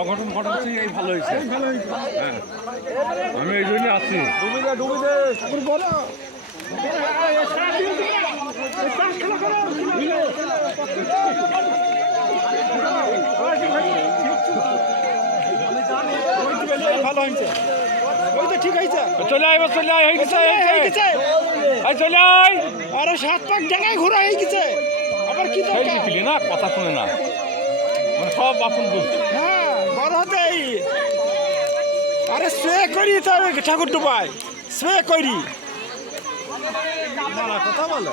অঘটন ঘটাচ্ছি এই ভালো হয়েছে। হ্যাঁ, আমি এই জন্য আছি। চলে আয় চলে আয় হয়ে গেছে চলে আয়। আরে 7 পাক জায়গায় ঘোরা হয়ে গেছে আবার কি দিলি না কথা শুনে না মানে সব বাসন বুঝছি। হ্যাঁ বড় হতেই আরে স্প্রে করি তবে ঠাকুর ডুবাই স্প্রে করি কথা বলো